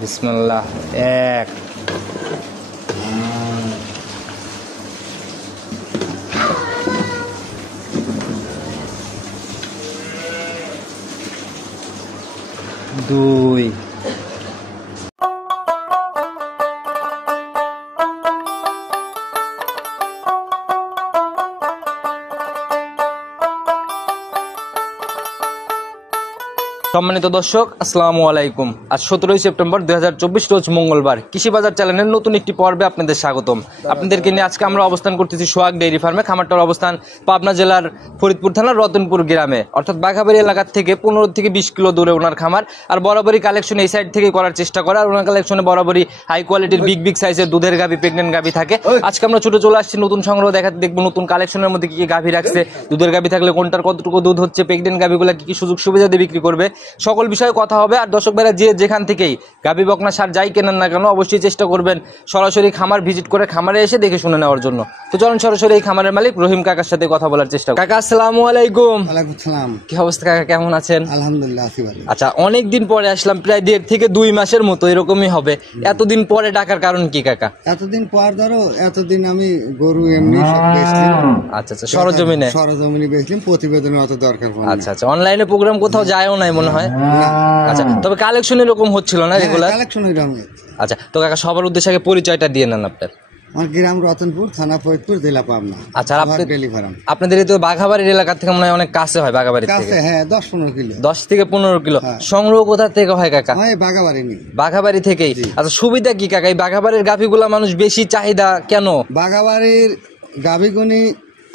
বিসমিল্লাহ। এক, দুই, সম্মানিত দর্শক আসসালামু আলাইকুম। আজ 17 সেপ্টেম্বর 2024 রোজ মঙ্গলবার। কৃষি বাজার চ্যানেলের নতুন একটি পর্বে আপনাদের স্বাগতম। আপনাদেরকে নিয়ে আজকে আমরা অবস্থান করতেছি সোহাগ ডেইরি ফার্মে। খামারটার অবস্থান পাবনা জেলার ফরিদপুর থানার রতনপুর গ্রামে, অর্থাৎ বাঘাবাড়ি এলাকা থেকে 15 থেকে 20 কিলো দূরে ওনার খামার। আর বরাবরই কালেকশন এই সাইড থেকে করার চেষ্টা করে। আর ওনার কালেকশনে বরাবরই হাই কোয়ালিটির বিগ সাইজের দুধের গাভী, প্রেগনেন্ট গাভী থাকে। আজকে আমরা ছোট চলে আসছি নতুন সংগ্রহ দেখাতে, দেখবো নতুন কালেকশনের মধ্যে কি কি গাভী রাখছে, দুধের গাভী থাকলে কোনটার কতটুকু দুধ হচ্ছে, প্রেগনেন্ট গাভীগুলা কি কি সুযোগ সুবিধা দিয়ে বিক্রি করবে, সকল বিষয়ে কথা হবে। আর দর্শক ভাইরা যে যেখান থেকেই গাভী বকনা সার যাই কেনেন না কেন, অবশ্যই চেষ্টা করবেন সরাসরি খামার ভিজিট করে খামারে এসে দেখে শুনে নেওয়ার জন্য। তো চলুন সরাসরি এই খামারের মালিক রহিম কাকার সাথে কথা বলার চেষ্টা করি। কাকা আসসালামু আলাইকুম। ওয়ালাইকুম আসসালাম। কি অবস্থা কাকা, কেমন আছেন? আলহামদুলিল্লাহ আছি ভালো। আচ্ছা, অনেকদিন পরে আসলাম, প্রায় 1.5 থেকে 2 মাসের মতো এরকমই হবে। এতদিন পরে ডাকার কারণ কি কাকা? এতদিন পর ধরো, এতদিন আমি গরু এমনি সব বেচলাম। আচ্ছা আচ্ছা, সরজমিনে বেচলাম, প্রতিবেদনের অত দরকার পড়ে না। আচ্ছা আচ্ছা, অনলাইনে প্রোগ্রাম কোথাও যায়ও নাই মনে হয়। আচ্ছা, তবে কালেকশন এরকম হচ্ছিল না রেগুলার? কালেকশন এরকম। আচ্ছা, তো কাকা সবার উদ্দেশ্যে আগে পরিচয়টা দিয়ে নেন আপনার। আমার গ্রাম রতনপুর, থানা ফরিদপুর, জেলা পাবনা। আচ্ছা, আপনাদের এই তো বাঘাবাড়ির এলাকা থেকে মনে হয় অনেক কাছে হয়? বাঘাবাড়ি থেকে হ্যাঁ 10-15 কিলো। 10 থেকে 15 কিলো। সংগ্রহ কোথা থেকে হয় কাকা? বাঘাবাড়ি থেকেই। আচ্ছা, সুবিধা কি কাকা এই বাঘাবাড়ির গাভীগুলা মানুষ বেশি চাহিদা কেন? বাঘাবাড়ির গাভীগুনি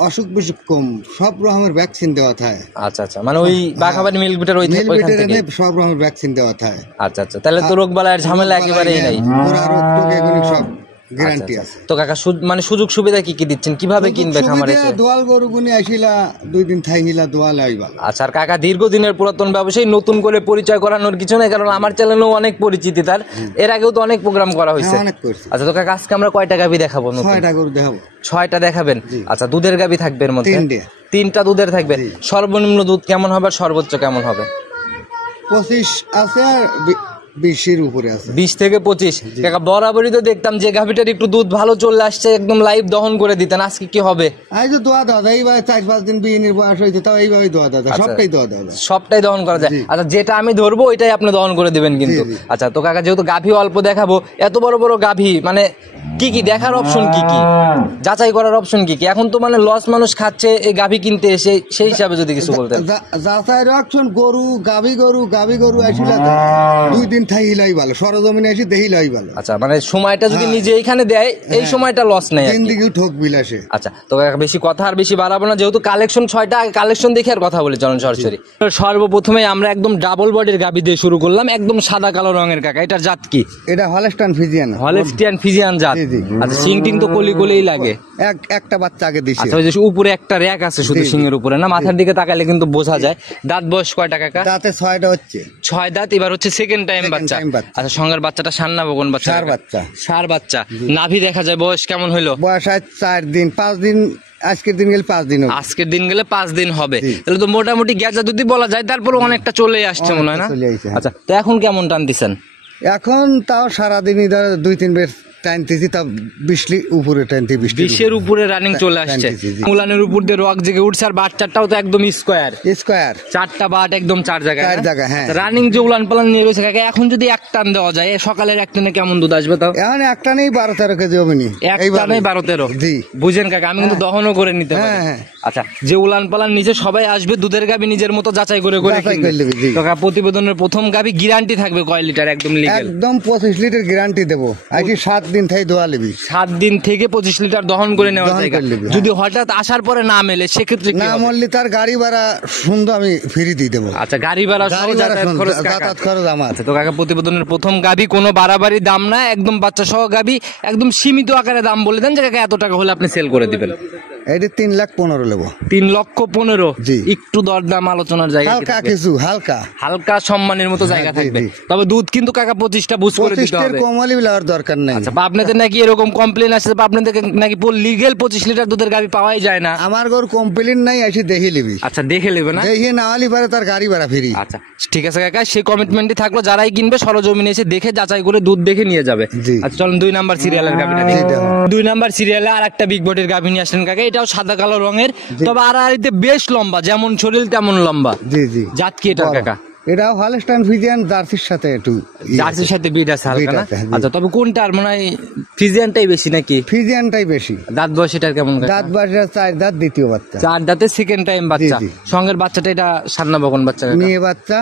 অসুখ বিসুখ কম, সব রকমের ভ্যাকসিন দেওয়া থাকে। আচ্ছা আচ্ছা, মানে ওই বাঘাবাড়ি মিল্ক বিটার ওইখান থেকে সব রকমের ভ্যাকসিন দেওয়া থাকে। আচ্ছা আচ্ছা, তাহলে তো রোগ বালাইয়ের ঝামেলা একেবারেই নাই। পুরা রোগ টোক এগুলি সব গ্যারান্টি আছে। তো কাকা মানে সুযোগ সুবিধা কি কি দিচ্ছেন, কিভাবে কিনবে খামারে এসে? দোয়াল গরুগুনি আসিলা 2 দিন থাইহিলা দোয়াল আইবা। আচ্ছা, আর কাকা দীর্ঘদিনের পুরাতন ব্যবসায়ী, নতুন করে পরিচয় করানোর কিছু নেই, কারণ আমার চ্যানেলেও অনেক পরিচিতি তার। এর আগেও তো অনেক প্রোগ্রাম করা হয়েছে। আচ্ছা, তো কাকা আজকে আমরা কয়টা গাভী দেখাবো? 6টা গরু দেখাবো। 6টা দেখাবেন? আচ্ছা, দুধের গাভী থাকবে এর মধ্যে? 3টা দুধের থাকবে। সর্বনিম্ন দুধ কেমন হবে, সর্বোচ্চ কেমন হবে? 25 আছে আর 20-এর উপরে আছে। 20 থেকে 25। কাকা বরাবরই তো দেখতাম যে গাভীটার একটু দুধ ভালো চলে আসছে, একদম লাইভ দহন করে দিতেন। আজকে কি হবে? এই যে দোয়া দাদা, এইভাবে 4-5 দিন বিয়ের বয়স হয়েছে, তাও এইভাবে দোয়া দাদা, সবটাই দোয়া দাদা, সবটাই দহন করা যায়। আচ্ছা, যেটা আমি ধরবো ওইটাই আপনি দহন করে দিবেন কিন্তু। আচ্ছা, তো কাকা যেহেতু গাভী অল্প দেখাবো, এত বড় বড় গাভী মানে কি কি দেখার অপশন, কি কি যাচাই করার অপশন কি কি? এখন তো মানে লস মানুষ খাচ্ছে এই গাভী কিনতে এসে, সেই হিসাবে যদি কিছু বলতেন। যাচাইয়ের অপশন গরু, গাভী গরু আসিলা 2 দিন থাইহিলাই ভালো, সরজমিনে আসি দেখিলাই ভালো। আচ্ছা, মানে সময়টা যদি নিজে এইখানে দেয়, এই সময়টা লস নেই, তিন দিকেও ঠক বিলাসে। আচ্ছা, তো বেশি কথা আর বেশি বাড়াবো না, যেহেতু কালেকশন 6টা, কালেকশন দেখে আর কথা বলি। চলুন সরাসরি। সর্বপ্রথমে আমরা একদম ডাবল বডির গাভী দিয়ে শুরু করলাম, একদম সাদা কালো রঙের। কাকা এটার জাত কি? এটা হলস্টাইন ফিজিয়ান জাত। আচ্ছা, সিং টিং তো কলিই লাগে। একটা বাচ্চা আগে দিছে। আচ্ছা, ওই যে উপরে একটা র‍্যাক আছে শুধু সিংয়ের উপরে, না মাথার দিকে তাকালে কিন্তু বোঝা যায়। দাঁত বয়স কয়টা কাকা? দাঁতে 6টা হচ্ছে। 6 দাঁত, এবার হচ্ছে সেকেন্ড টাইম বাচ্চা। আচ্ছা, সঙ্গের বাচ্চাটা সার না বকন বাচ্চা? সার বাচ্চা। নাভি দেখা যায়, বয়স কেমন হইলো? বয়স 4 দিন 5 দিন, আজকের দিন গেলে 5 দিন হবে। আজকের দিন গেলে 5 দিন হবে, তাহলে তো মোটামুটি গ্যাজা যদি বলা যায়, তারপরে অনেকটা চলে আসছে মনে হয় না? আচ্ছা, তো এখন কেমন টান দিচ্ছেন? এখন তাও সারাদিনই ধর 2-3 বের টাইনতেছি, তা 20 উপরে টাইনতে, 20-এর উপরে রানিং চলে আসছে। উলানের উপর দিয়ে রক জেগে উঠছে, আর বাটচারটাও তো একদম স্কোয়ার। 4টা বাট জায়গায় 4 জায়গায়। হ্যাঁ, রানিং যে উলান পালান নিয়ে রয়েছে কাকা, এখন যদি এক টান দেওয়া যায়, সকালের এক টানে কেমন দুধ আসবে? তাও এখন এক টানেই 12-13 কেজি হবে নি। এক টানেই 12-13? জি, বুঝেন কাকা, আমি কিন্তু দহনও করে নিতে পারি। আচ্ছা, যে উলান পালান নিচে সবাই আসবে, দুধের গাভী নিজের মতো যাচাই করে কাকা। প্রতিবেদনের প্রথম গাভী গ্যারান্টি থাকবে কয় লিটার? একদম লিগ্যাল, একদম 25 লিটার গ্যারান্টি দেবো। আজকে 7 দিন থেকে দোয়া লিবি, 7 দিন থেকে 25 লিটার দহন করে নেওয়া যায়। যদি হঠাৎ আসার পরে না মেলে, সেক্ষেত্রে না মরলে তার গাড়ি ভাড়া সুন্দর আমি ফ্রি দিয়ে দেবো। আচ্ছা, গাড়ি ভাড়া যাতায়াত খরচ আমার। তো কাকা, প্রতিবেদনের প্রথম গাভী কোনো বাড়াবাড়ি দাম না, একদম বাচ্চা সহ গাভী, একদম সীমিত আকারে দাম বলে দেন যে কাকা এত টাকা হলে আপনি সেল করে দিবেন। এটা 3,15,000 নেবো। 3,15,000 জি। একটু দরদাম আলোচনার জায়গা কি হালকা থাকবে? কিছু হালকা হালকা সম্মানের মতো জায়গা জি, থাকবে, জি। তবে দুধ কিন্তু কাকা 25টা বুঝ করে দিতে 25 হবে। কমালি আর দরকার নাই। আচ্ছা, আপনাদের নাকি এরকম কমপ্লেন আসছে, আপনাদের নাকি লিগেল 25 লিটার দুধের গাভী পাওয়াই যায় না। আমার ঘর কমপ্লেন নাই, এসে দেখে নিবি। আচ্ছা, দেখে নেবে না? দেখে না হলে পারে তার গাড়ি ভাড়া ফ্রি। আচ্ছা ঠিক আছে কাকা, সেই কমিটমেন্টই থাকলো, যারাই কিনবে সরজমিনে এসে দেখে যাচাই করে দুধ দেখে নিয়ে যাবে। জি। আচ্ছা চলুন 2 নাম্বার সিরিয়ালের গাভিটা দেখি। জি, দেখো। 2 নাম্বার সিরিয়ালে আর একটা বিগ বডির গাভী নিয়ে আসলেন কাকা, এটাও সাদা কালো রঙের, তবে আড়াআড়িতে বেশ লম্বা, যেমন শরীর তেমন লম্বা। জি জি। জাত কি এটা বড়। কাকা? এটাও হলস্টাইন ফ্রিজিয়ান জার্সির সাথে একটু জার্সির সাথে বিট আছে হালকা বিট না? আছে, জি। আচ্ছা, তবে কোনটার মনে হয় ফিজিয়ানটাই বেশি নাকি? ফ্রিজিয়ানটাই বেশি। দাঁত বয়স এটার কেমন কাকা? দাঁত বাজা 4 দাঁত, দ্বিতীয় বাচ্চা। 4 দাঁতে সেকেন্ড টাইম বাচ্চা। জি। সঙ্গের বাচ্চাটা এটা সান্না বকন বাচ্চা কাকা? মেয়ে বাচ্চা।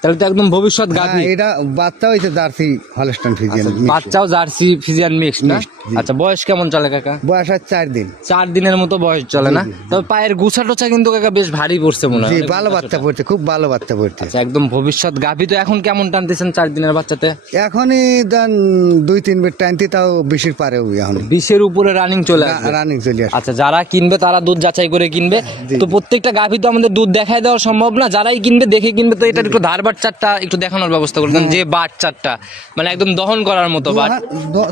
তাহলে তো একদম ভবিষ্যৎ গাভী। হ্যাঁ, এটা বাচ্চা হয়েছে জার্সি হলস্টাইন ফ্রিজিয়ান। বাচ্চাও জার্সি ফিজিয়ান মিক্স না? Mixed, জি। আচ্ছা, বয়স কেমন চলে কাকা? বয়স আর 4 দিন। 4 দিনের মতো বয়স চলে না? তবে পায়ের গুছা টোছা কিন্তু কাকা বেশ ভারী পড়ছে মনে হয়। জি, অনেক ভালো গুছা বাচ্চা টোছা। পড়ছে, খুব ভালো বাচ্চা পড়ছে। আচ্ছা, একদম ভবিষ্যৎ গাভী। তো এখন কেমন টানতেছেন 4 দিনের বাচ্চাতে? এখনই দেন 2-3 বেড টাইমতে তাও বেশির পারে এখন 20-এর উপরে রানিং চলে আসবে। রানিং চলে আসে। আচ্ছা, যারা কিনবে তারা দুধ যাচাই করে কিনবে। জি। তো প্রত্যেকটা গাভী তো আমাদের দুধ দেখায় দেওয়া সম্ভব না, যারাই কিনবে দেখে কিনবে। তো এটা একটু ধার বাচ্চাটা একটু দেখানোর ব্যবস্থা করে দেন, যে বাচ্চাটা মানে একদম দহন করার মতো বাট।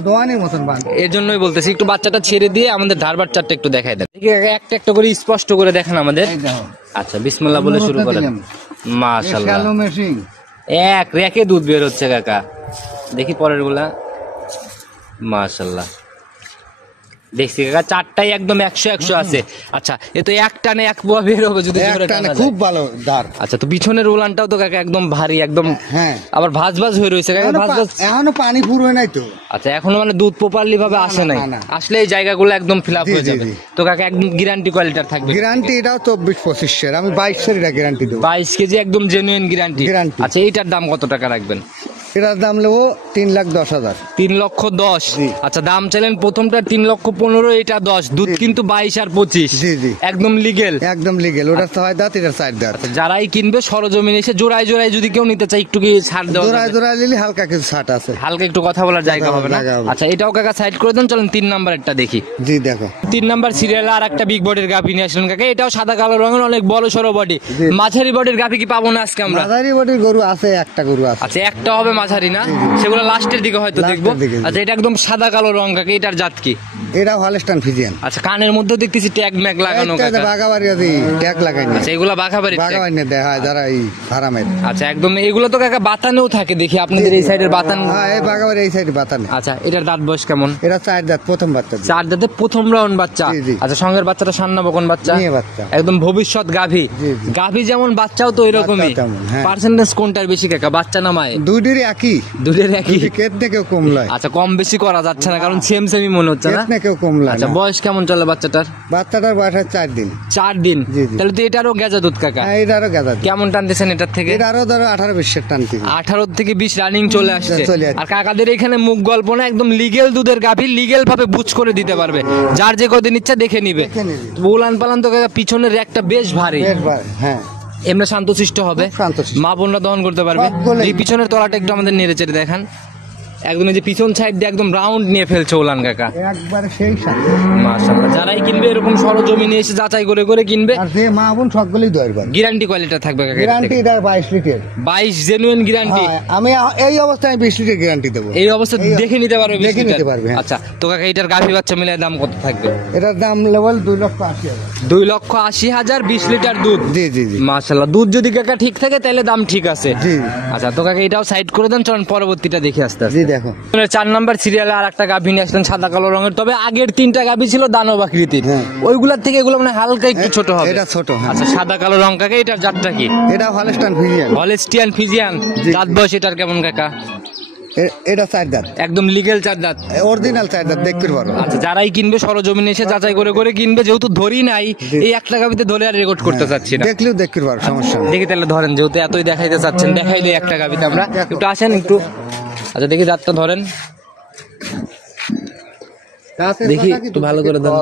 দোয়ানের মতন বান। এর জন্যই বলতেছি একটু বাচ্চাটা ছেড়ে দিয়ে আমাদের ধার বাচ্চাটা একটু দেখায় দেন। ঠিক আছে, একটা একটা করে স্পষ্ট করে দেখেন আমাদের। এই দেখো। আচ্ছা, বিসমিল্লাহ বলে শুরু করেন। মাশাআল্লাহ, শ্যালো মেশিন। এক রেখে দুধ বের হচ্ছে কাকা। দেখি পরের গুলা। মাশাআল্লাহ, দেখছি কাকা 4টাই একদম 100 আছে। আচ্ছা, এ তো এক টানে এক পোয়া বের হবে যদি জোরে একটা টানা যায়। খুব ভালো দাঁড়। আচ্ছা, তো পিছনের উলানটাও তো কাকা একদম ভারী, একদম হ্যাঁ। আবার ভাজ ভাজ হয়ে রয়েছে কাকা, ভাজ ভাজ। এখনো পানি পুরো নাই তো। আচ্ছা, এখনো মানে দুধ প্রপারলি ভাবে আসে নাই। না, না। আসলে এই জায়গাগুলো একদম ফিল আপ জি, হয়ে জি, যাবে। জি। তো কাকা একদম গ্যারান্টি কোয়ালিটির থাকবে। গ্যারান্টি এটাও 24-25 আমি 22 এটা গ্যারান্টি দেবো। 22 কেজি একদম জেনুইন গ্যারান্টি। Guarantee। আচ্ছা, এইটার দাম কত টাকা রাখবেন? এটার দাম নেবো 3,10,000। 3,10,000। জি। আচ্ছা, দাম চাইলেন প্রথমটা 3,15,000, এটা 10, দুধ কিন্তু 22 আর 25। জি, জি। একদম লিগেল। একদম লিগেল। ওটার 6 দাঁত, এটার 4 দাঁত। যারাই কিনবে সরজমিনে এসে জোড়ায় জোড়ায় যদি কেউ নিতে চায় একটু কি ছাড় দেওয়া জোড়ায় যাবে? জোড়ায় নিলে হালকা কিছু ছাট আছে। হালকা একটু কথা বলার জায়গা হবে না? জায়গা হবে। আচ্ছা, এটাও কাকা সাইড করে দেন, চলেন 3 নাম্বারেরটা দেখি। জি দেখো। 3 নাম্বার সিরিয়ালে আর একটা বিগ বডির গাভী নিয়ে আসলেন কাকা, এটাও সাদা কালো রঙের, অনেক বড় সড়ো বডি। জি। মাঝারি বডির গাভী কি পাবো না আজকে আমরা? মাঝারি বডির গরু আছে, একটা গরু আছে। আচ্ছা, একটা হবে মাঝারি না? সেগুলো লাস্টের দিকে হয়তো লাস্টের দেখবো। দিকে, জি। আচ্ছা, এটা একদম সাদা কালো রং কাকা, এটার জাত কি? এটা হলস্টাইন ফ্রিজিয়ান। আচ্ছা, কানের মধ্যে দেখতেছি ট্যাগ ম্যাগ লাগানো কাকা। বাগাবাড়ি আছে, ট্যাগ লাগাইনি। আচ্ছা, এগুলা বাঘাবাড়ির tag। বাগাবাড়ি দেখা হয় যারা এই ফার্মের। আচ্ছা, একদম এগুলো তো কাকা বাতানেও থাকে দেখি, আপনাদের এই সাইডের বাতান। হ্যাঁ, এই বাগাবাড়ি এই সাইডে বাতানে। আচ্ছা, এটার দাঁত বয়স কেমন? এটা 4 দাঁত, প্রথম বাচ্চা। 4 দাঁতে প্রথম রাউন্ড বাচ্চা। জি, জি। আচ্ছা, সঙ্গের বাচ্চাটা সান্না বকন বাচ্চা। মেয়ে বাচ্চা। একদম ভবিষ্যৎ গাভী। জি, জি। গাভী যেমন বাচ্চাও তো এরকমই। বাচ্চা তেমন, হ্যাঁ। পার্সেন্টেজ কোনটার বেশি কাকা, বাচ্চা না মায়ে? দুইটির একই। দুধের একই। কেত না কেউ কম লয়। আচ্ছা, কম বেশি করা যাচ্ছে না, কারণ সেম সেমই মনে হচ্ছে না? কেত না কেউ কম লয় আচ্ছা, না। বয়স কেমন চলে বাচ্চাটার? বাচ্চাটার বয়স 4 দিন। 4 দিন। জি, জি। তাহলে তো এটারও গেজা দুধ কাকা। হ্যাঁ, এটারও গাদা। কেমন টানতেছেন এটার থেকে? এটা আরো ধরো 18-20 টানতে। 18 থেকে 20 রানিং চলে আসছে। চলে আসছে। আর কাকাদের এখানে মুখ গল্প না, একদম লিগেল দুধের গাভী, লিগেল ভাবে বুঝ করে দিতে পারবে, যার যে কদিন ইচ্ছা দেখে নিবে। দেখে নিবে। উলান পালান তো কাকা পিছনের একটা বেশ ভারী, বেশ ভালো, হ্যাঁ। এমনি শান্তশিষ্ট হবে, খুব শান্তশিষ্ট। মা বোনরা দহন করতে পারবে। সবগুলোই। এই পিছনের তলাটা একটু আমাদের নেড়ে চেড়ে দেখান। একদম এই যে পিছন সাইড দিয়ে একদম রাউন্ড নিয়ে ফেলছে উলান কাকা। একবারে সেই সাথে। মাশাআল্লাহ, যারাই কিনবে এরকম সরজমিনে এসে যাচাই করে করে কিনবে। আর যে মা বোন সবগুলোই দরবার। গ্যারান্টি কোয়ালিটি থাকবে কাকা। গ্যারান্টি এটা 22 লিটার। 22 genuine guarantee. হ্যাঁ, আমি এই অবস্থায় 20 লিটার গ্যারান্টি দেবো। এই অবস্থা দেখে নিতে পারবে 20 দেখে নিতে লিটার। পারবে, হ্যাঁ। আচ্ছা, তো কাকা এটার গাভী বাচ্চা মিলে দাম কত থাকবে? এটার দাম লেভেল 2,80,000। 2,80,000, 20 লিটার দুধ। জি জি জি। মাশাআল্লাহ, দুধ যদি কাকা ঠিক থাকে তাহলে দাম ঠিক আছে। জি। আচ্ছা, তো কাকা এটাও সাইড করে দেন, চলুন পরবর্তীটা দেখে আসতে আসতে। জি দেখো। 4 নাম্বার সিরিয়ালে আর একটা গাভী নিয়ে আসলেন সাদা কালো রঙের, তবে আগের 3টা গাভী ছিল দানব আকৃতির। হ্যাঁ। ওইগুলার থেকে এগুলো মানে হালকা একটু ছোট হবে। এটা ছোট, হ্যাঁ। আচ্ছা, সাদা কালো রং কাকা, এটার জাতটা কি? এটা হলস্টাইন ফ্রিজিয়ান। Holstein Friesian. জি। দাঁত বয়স এটার কেমন কাকা? এটা 4 দাঁত। একদম লিগেল 4 দাঁত। অরিজিনাল 4 দাঁত, দেখতে পারো। আচ্ছা, যারাই কিনবে সরজমিনে এসে যাচাই করে করে কিনবে, যেহেতু ধরি নাই এই একটা গাভিতে ধরে আর রেকর্ড করতে চাচ্ছি না। দেখলেও দেখতে পারো, সমস্যা নেই। দেখি তাহলে ধরেন, যেহেতু এতই দেখাইতে চাচ্ছেন, দেখাই দিই একটা গাভিতে আমরা। একটু আসেন একটু। আচ্ছা, দেখি দাঁতটা ধরেন, দেখি একটু ভালো করে দেন।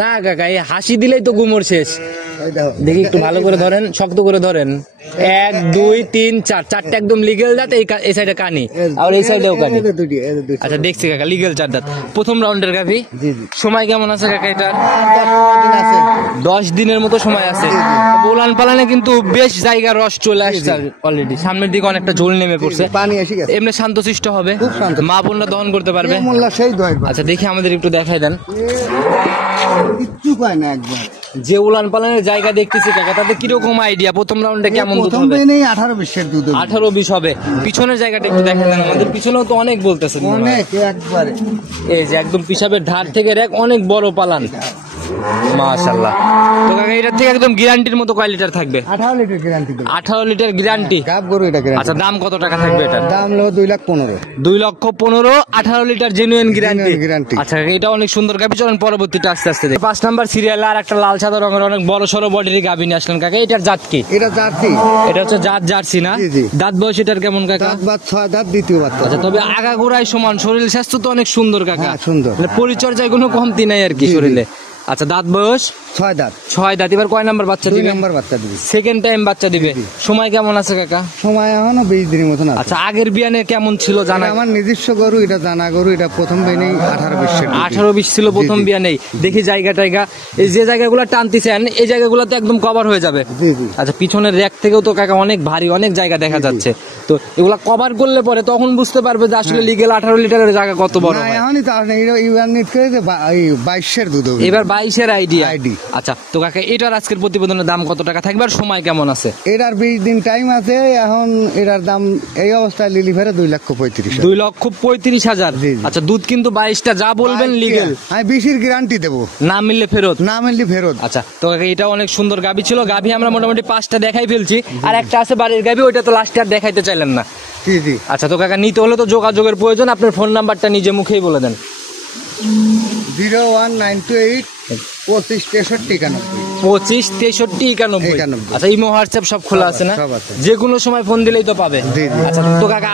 না কাকা, এই হাসি দিলেই তো গুমর শেষ। এই দেখো দেখি একটু ভালো করে ধরেন, শক্ত করে ধরেন। 1 2 3 4, চারটে একদম লিগেল দাঁত। এই সাইডে কানি, আর এই সাইডেও কানি। এই যে দুটি এই যে দুটি আচ্ছা দেখছি কাকা, লিগেল 4 দাঁত, প্রথম রাউন্ডের গাভি। জি জি সময় কেমন আছে কাকা এটা? 10 দিন আছে 10 দিনের মতো সময় আছে। বোলান পালানে কিন্তু বেশ জায়গা রস চলে আসছে অলরেডি, সামনের দিকে অনেকটা ঝোল নেমে পড়ছে। পানি এসে গেছে এমনি শান্তশিষ্ট হবে, খুব শান্ত। মা বোনরা দহন করতে পারবে। এ মোল্লা সেই দয় আচ্ছা দেখি আমাদের একটু দেখাই দেন। কিচ্ছু পায় না একবার যে উলান পালানের জায়গা দেখতেছি কাকা, তাতে কিরকম আইডিয়া প্রথম রাউন্ডে কেমন দুধ প্রথম হবে? নেই 18-20 দুধ হবে। 18-20 হবে। পিছনের জায়গাটা একটু দেখাই দেন আমাদের, পিছনেও তো অনেক বলতেছেন মনে হয়। অনেক একবারে এই যে একদম পিসাবের ধার থেকে রেক অনেক বড় পালান, মাশাআল্লাহ। তো কাকা এটার থেকে একদম গ্যারান্টির মতো কয় লিটার থাকবে? 18 লিটার গ্যারান্টি দেবো 18 লিটার গ্যারান্টি। গাব গরু এটা গ্যারান্টি আচ্ছা দাম কত টাকা থাকবে এটার? দাম হলো 2,15,000 2,15,000, 18 litre genuine guarantee. Genuine guarantee। আচ্ছা এটা অনেক সুন্দর গাবি, চলেন পরবর্তীটা আস্তে আস্তে দেখি। 5 নাম্বার সিরিয়ালে আর একটা লাল সাদা রঙের অনেক বড় সড়ো বডির গাবি নিয়ে আসলেন কাকা, এটার জাত কি? এটা জার্সি এটা হচ্ছে জাত জার্সি না? জি, জি। দাঁত বয়স এটার কেমন কাকা? দাঁত বাদ 6 দাঁত দ্বিতীয় বাচ্চা আচ্ছা তবে আগাগোড়াই সমান, শরীর স্বাস্থ্য তো অনেক সুন্দর কাকা। হ্যাঁ, সুন্দর। মানে পরিচর্যায় কোনো কমতি নাই আর কি জি, জি। শরীরে। আচ্ছা দাঁত বয়স 6 দাঁত 6 দাঁত। এবার কয় নাম্বার বাচ্চা 2 দিবে? নাম্বার বাচ্চা দিবি সেকেন্ড টাইম বাচ্চা দিবে। সময় কেমন আছে কাকা? সময় এখনো 20 দিনের মতন আছে আচ্ছা আগের বিয়ানে কেমন ছিল জানা? এটা আমার নিজস্ব গরু এটা জানা গরু এটা প্রথম দিনেই 18-20 18-20 ছিল প্রথম জি, জি। বিয়া নেই। দেখি জায়গা টাইগা, এই যে জায়গাগুলো টানতেছেন এই জায়গাগুলোতে একদম কভার হয়ে যাবে। জি জি আচ্ছা পিছনের র্যাক থেকেও তো কাকা অনেক ভারী, অনেক জায়গা দেখা যাচ্ছে। তো এগুলা কভার করলে পরে তখন বুঝতে পারবে যে আসলে লিগেল 18 লিটারের জায়গা কত বড় না হয়। এখনই তো আসলে ইউয়ান নিট করে যে 22 দুধ হবে এবার 22-এর আইডিয়া। ID আচ্ছা তো কাকা এটার আজকের প্রতিবেদনের দাম কত টাকা থাকবে আর সময় কেমন আছে? এটার 20 দিন টাইম আছে এখন এটার দাম এই অবস্থায় লিলি ফেরে 2,35,000 2,35,000। জি, জি। আচ্ছা দুধ কিন্তু 22টা, যা বলবেন লিগেল, আমি 20-এর গ্যারান্টি দেবো না মিললে ফেরত। না মেনলি ফেরত আচ্ছা তো কাকা এটা অনেক সুন্দর গাবি ছিল। গাবি আমরা মোটামুটি 5টা দেখাই ফেলছি, আর একটা আছে বাড়ির গাবি, ওইটা তো লাস্টে আর দেখাইতে চাইলেন না। জি জি আচ্ছা তো কাকা নিতে হলে তো যোগাযোগের প্রয়োজন, আপনার ফোন নাম্বারটা নিজে মুখেই বলে দেন। 01928 25 63 91 25 63 91। 91। আচ্ছা ইমো হোয়াটসঅ্যাপ সব খোলা আছে না? সব আছে। যে কোনো সময় ফোন দিলেই তো পাবে। জি, জি। আচ্ছা তো কাকা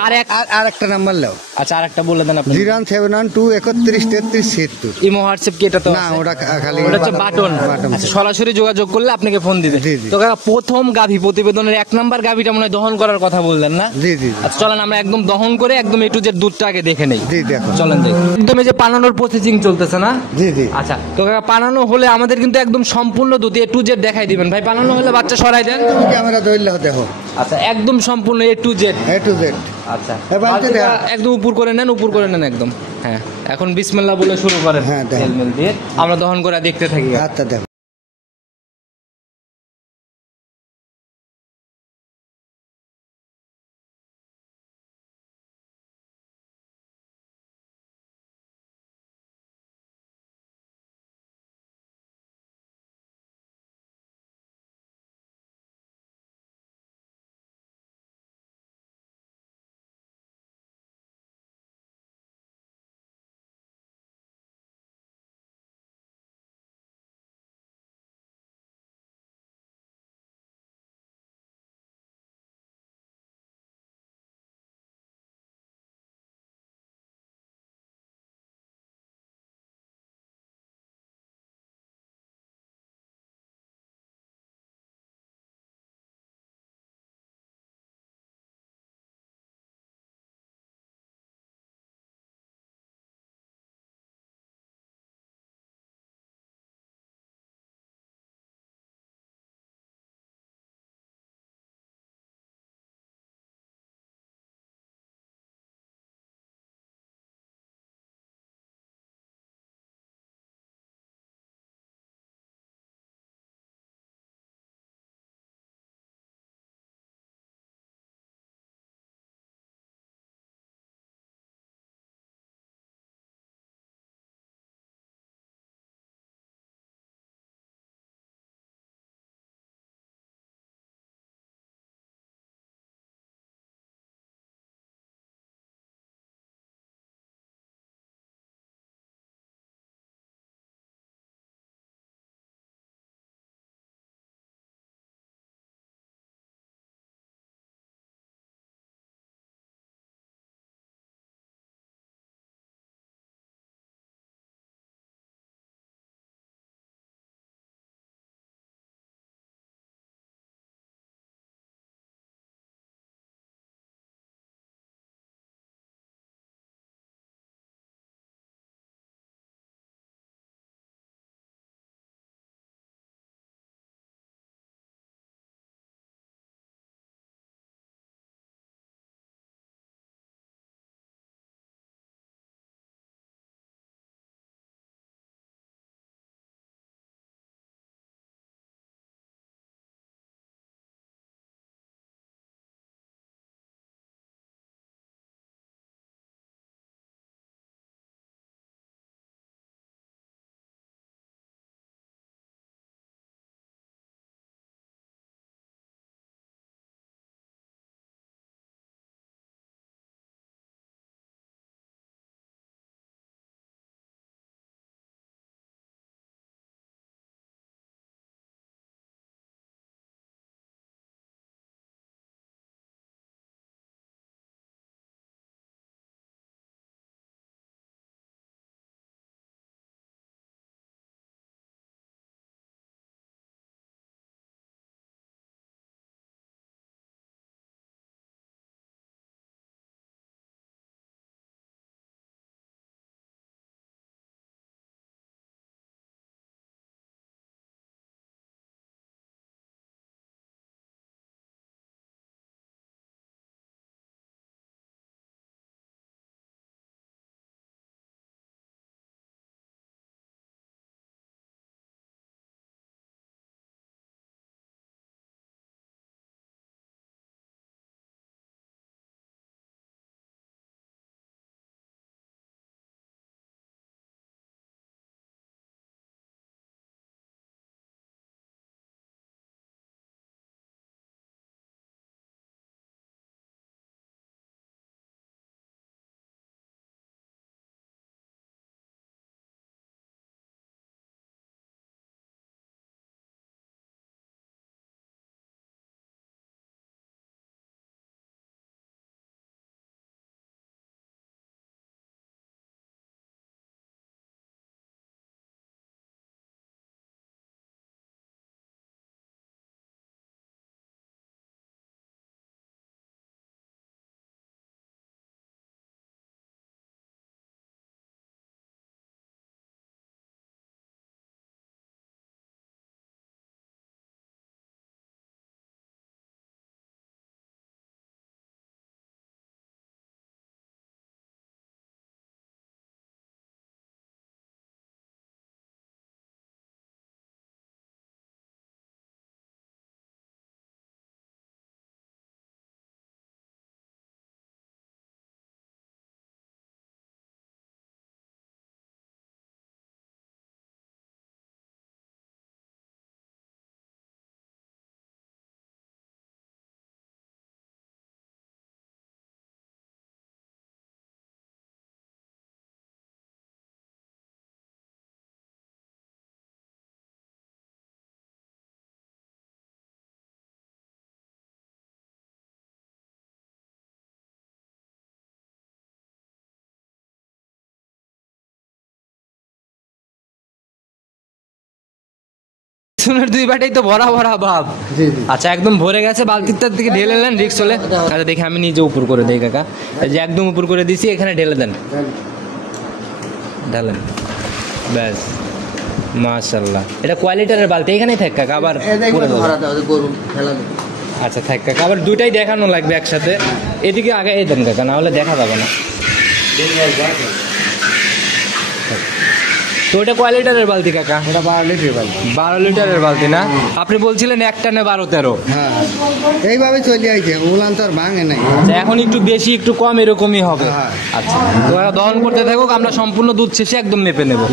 আর একটা নাম্বার লাও আচ্ছা আরেকটা বলে দেন আপনি। 01712 31 33 76 ইমো হোয়াটসঅ্যাপ কি এটা তো না আছে? ওটা খালি ওটা হচ্ছে বাটন। বাটন আচ্ছা সরাসরি যোগাযোগ করলে আপনাকে ফোন দিবে। জি, জি। তো কাকা প্রথম গাভী প্রতিবেদনের 1 নাম্বার গাভীটা মনে হয় দহন করার কথা বললেন না? জি জি আচ্ছা চলেন আমরা একদম দহন করে একদম এ টু জেড দুধটা আগে দেখে নেই। জি দেখো চলেন যাই। একদম এই যে পানানোর প্রসেসিং চলতেছে না? জি জি আচ্ছা তো কাকা পানানো হলে আমাদের কিন্তু একদম সম্পূর্ণ দুধ এ টু জেড দেখাই দিবেন ভাই। পানানো হলে বাচ্চা সরাই দেন। তুমি ক্যামেরা ধরলে দেখো আচ্ছা একদম সম্পূর্ণ এ to Z. A to Z আচ্ছা এবার বালতিটা একদম উপর করে নেন, উপর করে নেন একদম। হ্যাঁ এখন বিসমিল্লাহ বলে শুরু করেন। হ্যাঁ, দেখেন। তেল মেল দিয়ে আমরা দহন করে দেখতে থাকি। আচ্ছা দেখো পিছনের 2 বাটেই তো ভরা ভরা ভাব। জি জি। আচ্ছা একদম ভরে গেছে, বালতিটার দিকে ঢেলে নেন রিক্স হলে। আচ্ছা দেখি আমি নিজে উপর করে দেই কাকা, এই যে একদম উপর করে দিছি, এখানে ঢেলে দেন, ঢালেন, ব্যাস মাশাআল্লাহ। এটা কয় লিটারের বালতি? এখানেই থাক কাকা, আবার পড়ে যাবে। গরু খেলা দেবে। আচ্ছা থাক কাকা, আবার দুইটাই দেখানো লাগবে একসাথে। এদিকে আগে এই দেন কাকা, না হলে দেখা যাবে না। তো ওটা কয় লিটারের বালতি কাকা? ওটা 12 লিটার বাল। 12 লিটারের বালতি না? আপনি বলছিলেন এক টানে 12-13। হ্যাঁ এইভাবে চলে আইছে, উলান তো আর ভাঙে নাই। আচ্ছা এখন একটু বেশি একটু কম এরকমই হবে। হ্যাঁ। আচ্ছা তো ওরা দহন করতে থাকুক, আমরা সম্পূর্ণ দুধ শেষে একদম মেপে নেব।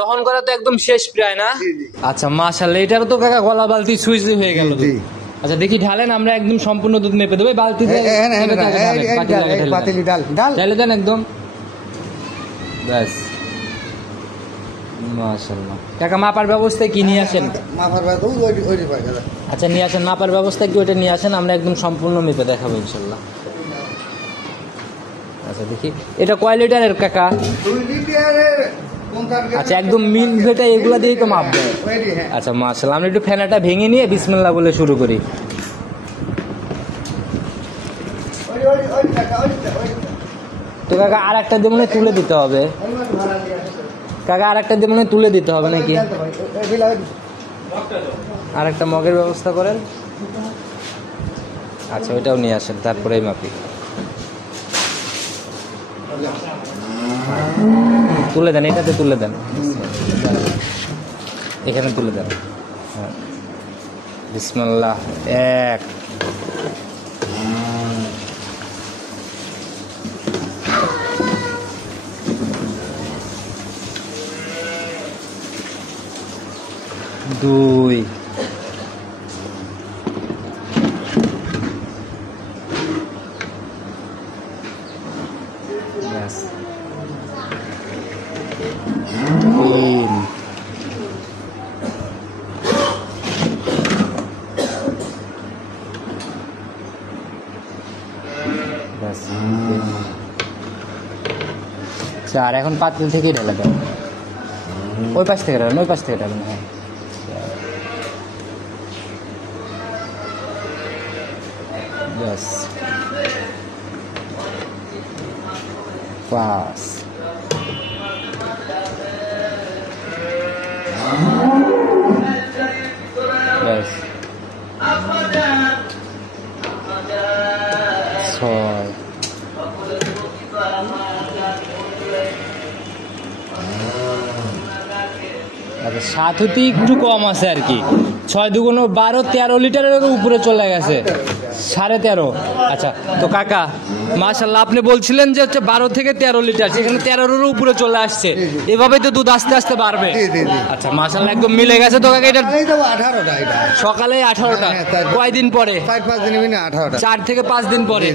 দহন করা তো একদম শেষ প্রায় না? জি, জি। আচ্ছা মাশাআল্লাহ, এটারও তো কাকা গলা বালতি সুইচ হয়ে গেল জি। দুধ। আচ্ছা দেখি ঢালেন, আমরা একদম সম্পূর্ণ দুধ মেপে দেবো। বালতি পাতিলি ডাল ডাল। ঢেলে দেন একদম, ব্যাস মাশাআল্লাহ। কাকা মাপার ব্যবস্থায় কি নিয়ে আসেন? মাথার ব্যথা ওই পাই দাদা। আচ্ছা নিয়ে আসেন, মাপার ব্যবস্থা কি ওটা নিয়ে আসেন, আমরা একদম সম্পূর্ণ মেপে দেখাবো ইনশাল্লাহ। আচ্ছা দেখি এটা কয় লিটারের কাকা? 2 লিটারের 50 গ্রাম। আচ্ছা একদম মিল ভেটা এগুলা দিয়েই তো মাপবে। ওইটি, হ্যাঁ। আচ্ছা মাশাআল্লাহ, আমরা একটু ফেনাটা ভেঙে নিয়ে বিসমিল্লাহ বলে শুরু করি। ওই টাকা, ওই তো কাকা আর একটা দিয়ে মনে হয় তুলে দিতে হবে, ভাড়া দিয়ে আসছে। কাকা আর একটা দিয়ে মনে হয় তুলে দিতে হবে নাকি? ওই বিলা- আর একটা মগের ব্যবস্থা করেন। আচ্ছা ওইটাও নিয়ে আসেন, তারপরেই মাপি। তুলে দেন, এটাতে তুলে দেন, এখানে তুলে দেন। হ্যাঁ বিসমিল্লাহ। 1 2 Yes. 3 Yes. 4 এখন পাতিল থেকে ঢেলে দাও, ওই পাশ থেকে ঢালেন, ওই পাশ থেকে ঢালেন। হ্যাঁ Yes. 5 Yes. 6 আচ্ছা 7 হতে একটু কম আছে আর কি, 6 দুগুণ 12, 13 লিটারের উপরে চলে গেছে, 13.5। আচ্ছা তো কাকা মাশাআল্লাহ, আপনি বলছিলেন যে হচ্ছে 12 থেকে 13 লিটার, সেখানে 13-এর উপরে চলে আসছে, এভাবে তো দুধ আস্তে আস্তে বাড়বে। জি, জি, জি। আচ্ছা মাশাআল্লাহ একদম মিলে গেছে। তো কাকা এটা এই তো 18টা এটা। সকালে 18টা, হ্যাঁ, তাই। কয়দিন পরে? 4-5 দিন 18টা। 4 থেকে 5 দিন পরে।